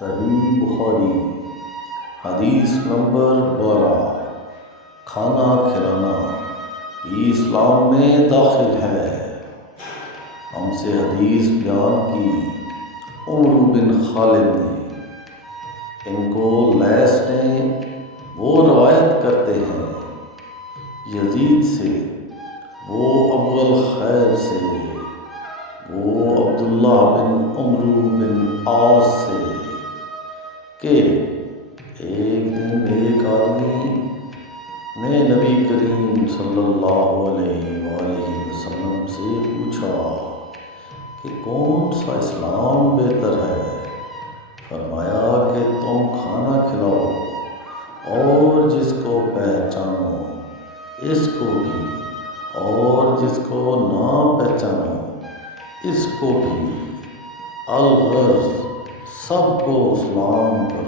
صحیح بخاری حدیث نمبر 12۔ کھانا کھلانا بھی اسلام میں داخل ہے۔ ہم سے حدیث بیان کی عمر بن خالد نے، ان کو لیث نے، وہ روایت کرتے ہیں یزید سے، وہ ابو الخیر سے، وہ عبداللہ بن عمرو بن عاص سے کہ ایک دن ایک آدمی نے نبی کریم صلی اللہ علیہ وآلہ وسلم سے پوچھا کہ کون سا اسلام بہتر ہے؟ فرمایا کہ تم کھانا کھلاؤ اور جس کو پہچانو اس کو بھی، اور جس کو نہ پہچانو اس کو بھی، الغرض سب کو سلام کرو۔